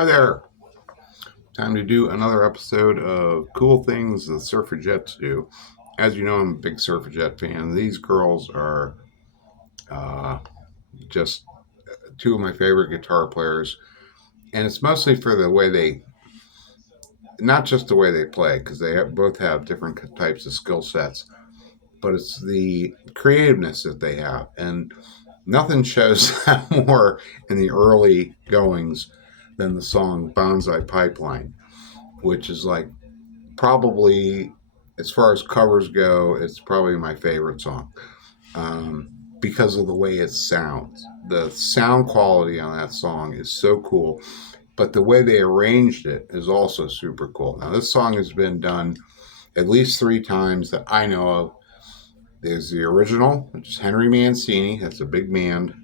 Hi there. Time to do another episode of Cool Things the Surfrajettes Do. As you know, I'm a big Surfrajette fan. These girls are uh, just two of my favorite guitar players. And it's mostly for the way they, not just the way they play, because both have different types of skill sets, but it's the creativeness that they have. And nothing shows that more in the early goings than the song Banzai Pipeline, which is like probably, as far as covers go, it's probably my favorite song because of the way it sounds. The sound quality on that song is so cool, but the way they arranged it is also super cool. Now, this song has been done at least 3 times that I know of. There's the original, which is Henry Mancini. That's a big man.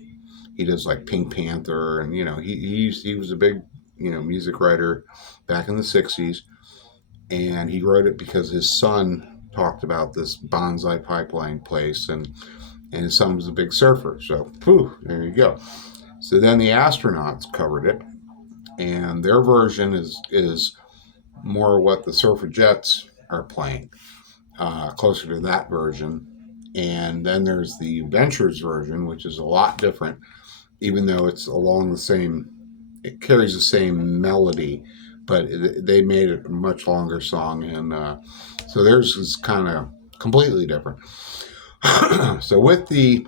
He does like Pink Panther, and he was a big music writer back in the '60s. And he wrote it because his son talked about this Banzai pipeline place, and his son was a big surfer. So, there you go. So then the Astronauts covered it, and their version is more what the Surfrajettes are playing, closer to that version. And then there's the Ventures version, which is a lot different, even though it's along the same, it carries the same melody, but they made it a much longer song, and so theirs is kind of completely different. So with the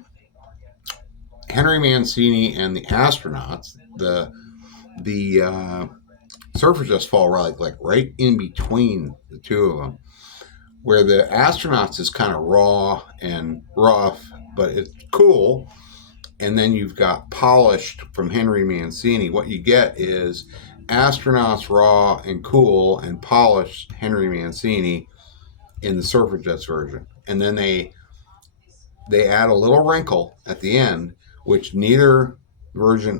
Henry Mancini and the Astronauts, the Surfers just fall right in between the two of them, where the Astronauts is kind of raw and rough, but it's cool. And then you've got polished from Henry Mancini. What you get is Astronauts raw and cool, and polished Henry Mancini in the Surfrajettes version. And then they add a little wrinkle at the end, which neither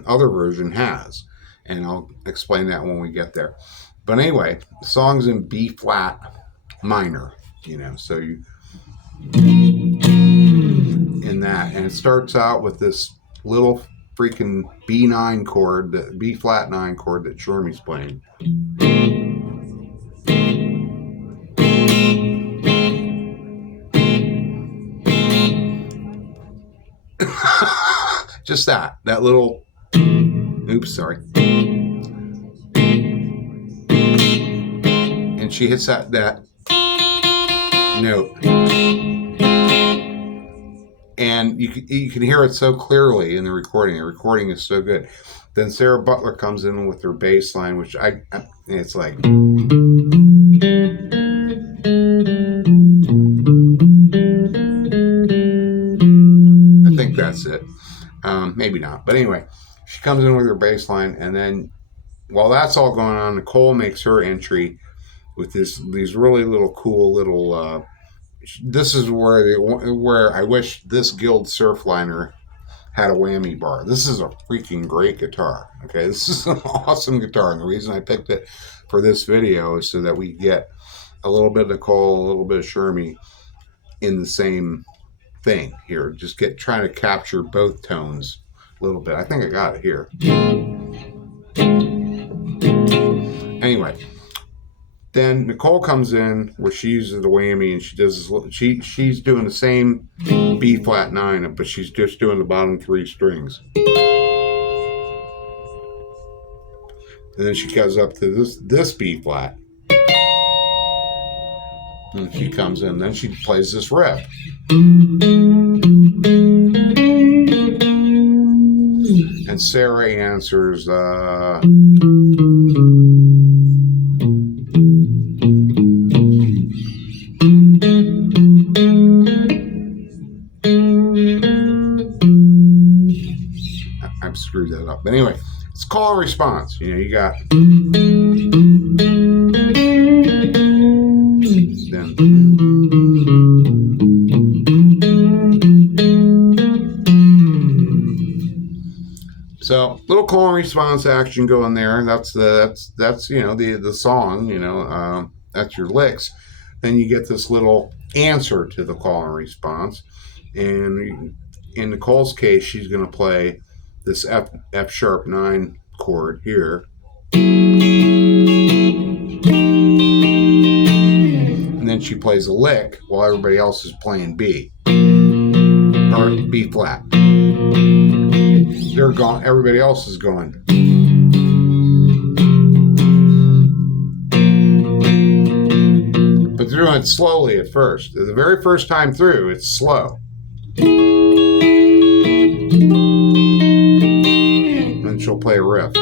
other version has. And I'll explain that when we get there. But anyway, the song's in B flat minor, so you in that, and it starts out with this little freaking B9 chord, the B flat 9 chord that Shermie's playing. Just that little, oops, sorry. And she hits that note. And you can hear it so clearly in the recording. The recording is so good. Then Sarah Butler comes in with her bass line, which it's like, I think that's it. Maybe not. But anyway, she comes in with her bass line, and then while that's all going on, Nicole makes her entry with these really cool little. This is where I wish this Guild Surfliner had a whammy bar. This is a freaking great guitar. Okay, this is an awesome guitar, and the reason I picked it for this video is so that we get a little bit of Nicole, a little bit of Shermie in the same thing here. Just trying to capture both tones a little bit. I think I got it here. Anyway, then Nicole comes in where she uses the whammy, and she does this. She's doing the same B flat 9, but she's just doing the bottom 3 strings. And then she goes up to this B flat, and she comes in. Then she plays this riff. And Sarah answers. I've screwed that up. But anyway, it's call and response. You got. Then. So little call and response action going there. That's the song. That's your licks. Then you get this little answer to the call and response, and in Nicole's case, she's going to play this F sharp 9 chord here, And then she plays a lick while everybody else is playing B. Or B flat. They're gone. Everybody else is going. But they're doing it slowly at first. The very first time through, it's slow. And she'll play a riff.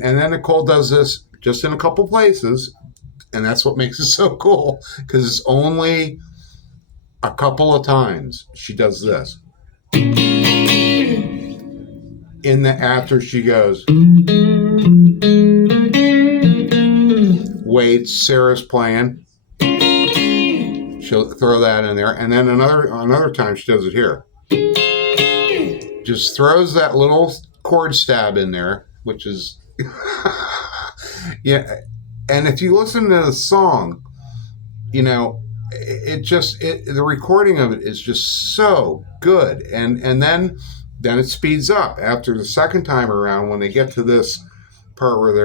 And then Nicole does this just in a couple places, and that's what makes it so cool, because it's only a couple of times she does this. After she goes, waits, Sarah's playing, she'll throw that in there, and then another time she does it here. Just throws that little chord stab in there, which is yeah. And if you listen to the song, the recording of it is just so good. And then it speeds up after the second time around when they get to this part where they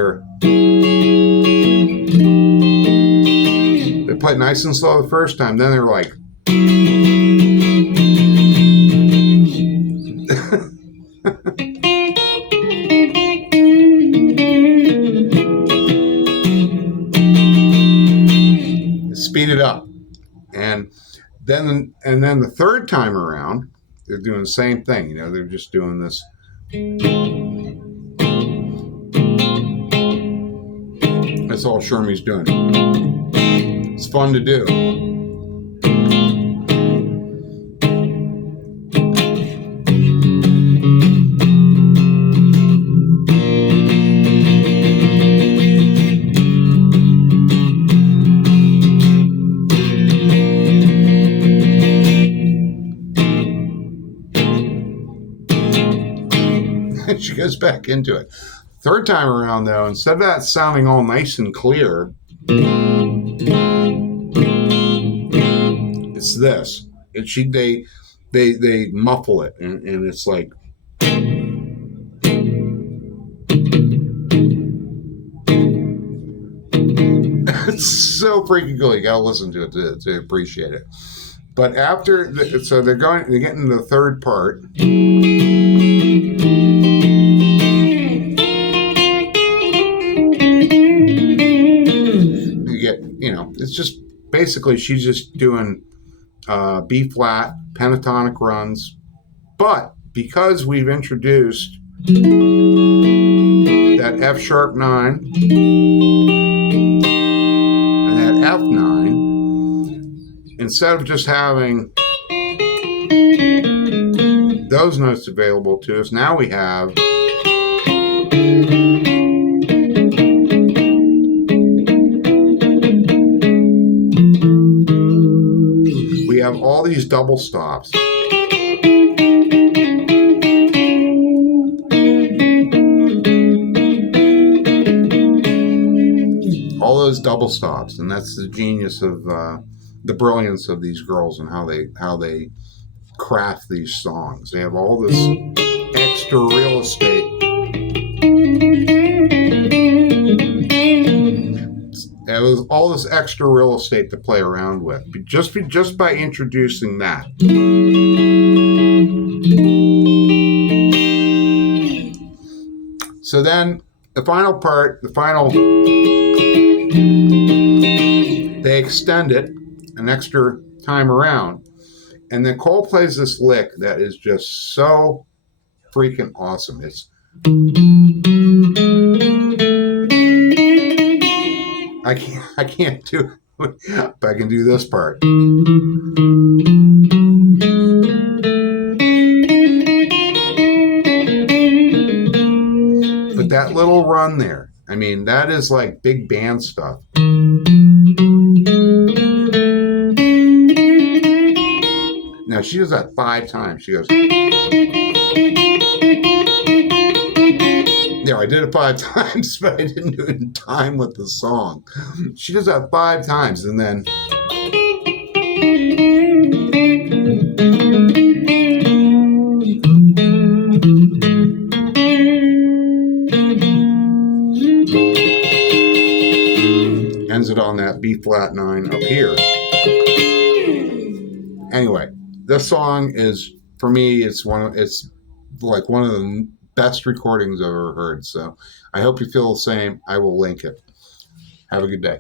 play it nice and slow the first time. Then they're like, speed it up. And then the third time around, they're doing the same thing. They're just doing this. That's all Shermie's doing. It's fun to do. She goes back into it. Third time around, though, instead of that sounding all nice and clear, it's this. They muffle it, and it's like. It's so freaking cool. You gotta listen to it to appreciate it. But after, so they're getting to the third part. It's just basically she's just doing B flat pentatonic runs, but because we've introduced that F sharp 9 and that F9, instead of just having those notes available to us, now we have all these double stops. All those double stops, and that's the genius of the brilliance of these girls and how they craft these songs. They have all this extra real estate. It was all this extra real estate to play around with, just by introducing that. So then the final part, they extend it an extra time around, and then Cole plays this lick that is just so freaking awesome. It's I can't do it, but I can do this part. But that little run there, I mean, that is like big band stuff. Now she does that 5 times. She goes, there I did it 5 times, but I didn't do it in time with the song. She does that 5 times, and then ends it on that B flat 9 up here. Anyway, this song is, for me, it's like one of the best recordings I've ever heard. So I hope you feel the same. I will link it. Have a good day.